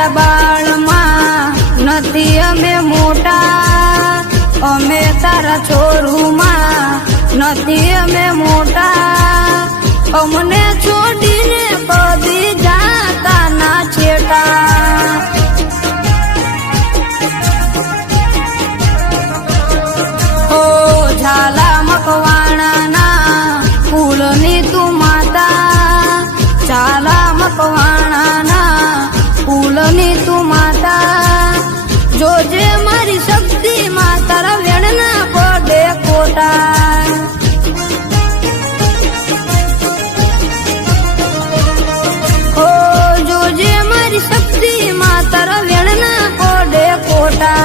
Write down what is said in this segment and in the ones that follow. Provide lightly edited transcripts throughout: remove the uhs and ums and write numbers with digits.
તારા બાળમાં નથી અમે મોટા, અમે તારા છોરુમાં નથી અમે મોટા, અમને છોડીને કદી જાતા ના છેટા. ઓ ઝાલા મકવાણાના ફૂલની તું માતા, ઝાલા મકવાણાના ફૂલની તું માતા, જોજે મારી શક્તિમાં તારા વેણના પડે ખોટા. ઓ જોજે મારી શક્તિમાં તારા વેણના પડે ખોટા.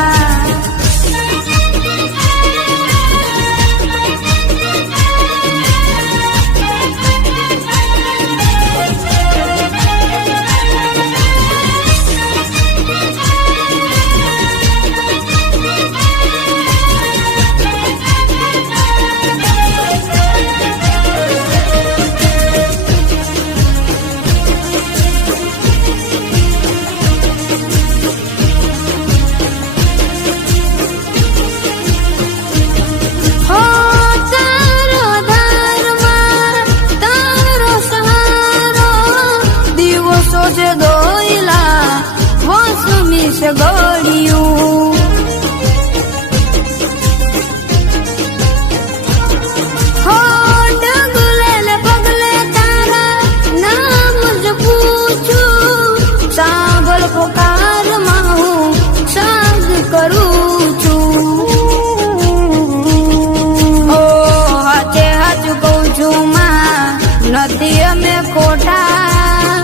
ગળ્યું હો ડગલે ને પગલે તારા નામ જ પૂછું, સાંભળ પુકારમાં હું સાગ કરું છું. ઓ હાચે હાચું કહું છું માં નથી અમે ખોટા,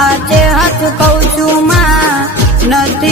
હાચે હાચું કહું છું માં